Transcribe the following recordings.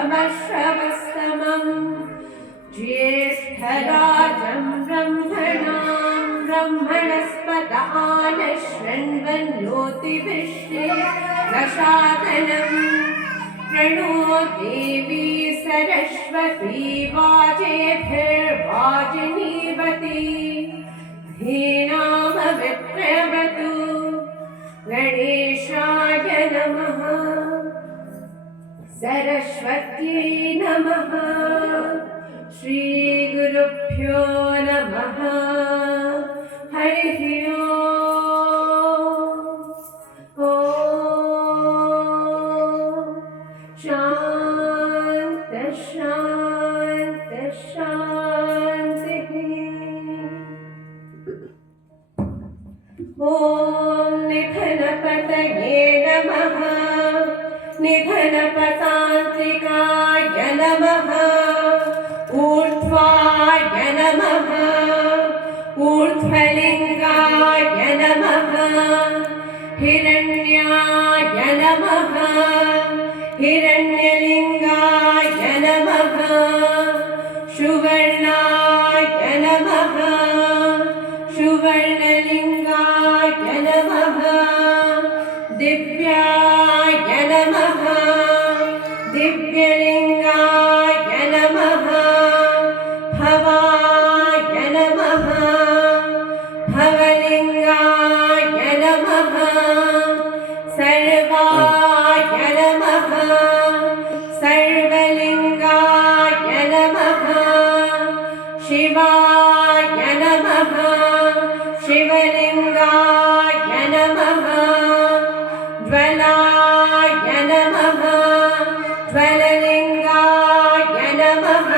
भमश्रवस्तमम् ज्येष्ठराजं ब्रह्मणां ब्रह्मणस्पत आनश्वन्वन्नोतिभिश्रेदशादनम् प्रणो देवी सरस्वती वाजेभिर्वाजिनीवती धीनामवित्रवतु गणेशाय नमः सरस्वत्यै नमः श्रीगुरुभ्यो नमः हरिः ॐ शान्ति शान्ति शान्तिः ॐ निधनपतये नमः निधनपतान्तिकाय नमः ऊर्ध्वाय नमः ऊर्ध्वलिङ्गाय नमः हिरण्याय नमः हिरण्यलिङ्गाय नमः सुवर्णाय नमः सुवर्णलिङ्गाय नमः दिव्याय नमः दिव्यलिङ्गाय नमः भवाय नमः भवलिङ्गाय नमः सर्वाय नमः सर्वलिङ्गाय नमः शिवाय नमः शिवलिङ्गाय नमः ज्वलाय नमः ज्वललिङ्गाय नमः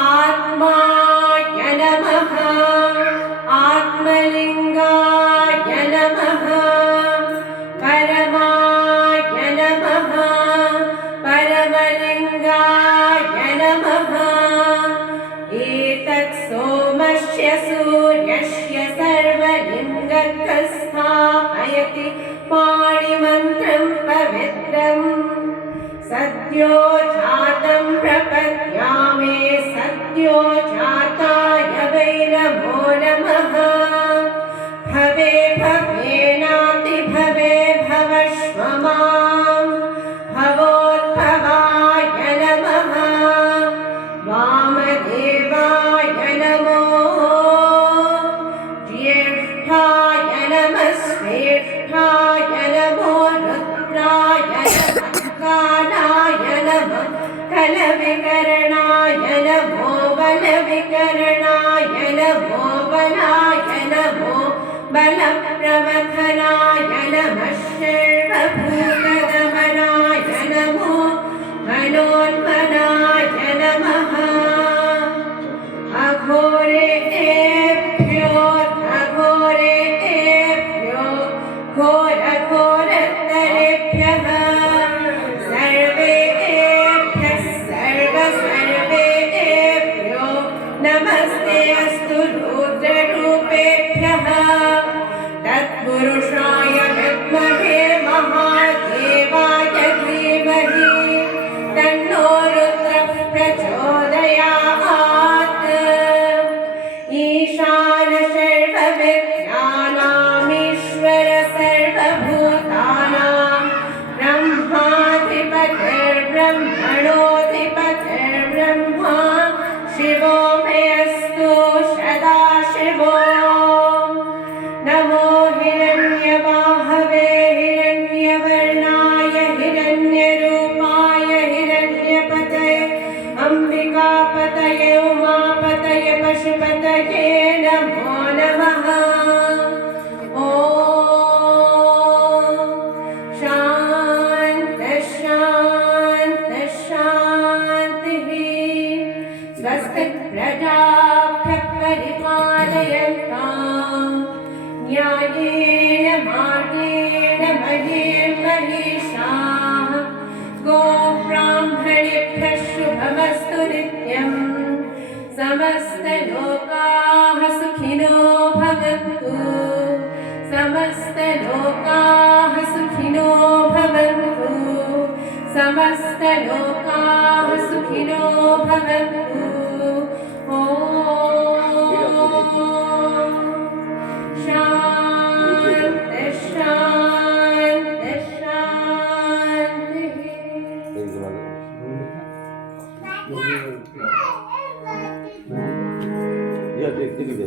आत्माय नमः आत्मलिङ्गाय नमः परमाय नमः परमलिङ्गाय नमः एतत् सोमस्य सूर्यस्य सर्वलिङ्गस्थापयति पाणिमन्त्रं पवित्रम् सद्यो जातं प्रपद्यामे सद्यो जाताय वै नमो नमः भवे भवेनाति भवे भवश्व मां भवोद्भवाय नमः वामदेवाय नमो ज्येष्ठाय नमः श्रेष्ठाय नमो रुद्राय नमः कालाय नमः कलविकरणाय नमो बलविकरणाय नमो बलाय नमो बलप्रवथनाय नमः सर्वभूतगमनाय नमो मनोन्मनाय नमः अघोरेभ्यो अघोरेभ्यो घोरघोरतरेभ्यः सर्वेभ्यः सर्वेभ्यो नमस्ते अस्तु रुद्ररूपेभ्यः तत्पुरुषाय विद्महे महादेवाय धीमहि तन्नो रुद्रः प्रचोदयात् ईशान सर्वविद्यानामीश्वर सर्वभूतानां ब्रह्माधिपतिर्ब्रह्मणोऽधिपतिर्ब्रह्मा शिवो मे अस्तु सदाशिवो नमो हिरण्यबाहवे हिरण्यवर्णाय हिरण्यरूपाय हिरण्यपतये अम्बिकापतये उमापतये पशुपतये नमो नमः ॐ शान्ति शान्ति शान्तिः स्वस्ति प्रजाभ्यः परिपालयन्तां न्यायेन मार्गेण महीम् महिषाः गोब्राह्मणेभ्यः शुभमस्तु नित्यम् समस्तलोकाः सुखिनो भवन्तु समस्तलोकाः सुखिनो भवन्तु समस्तलोकाः सुखिनो भवन्तु ॐ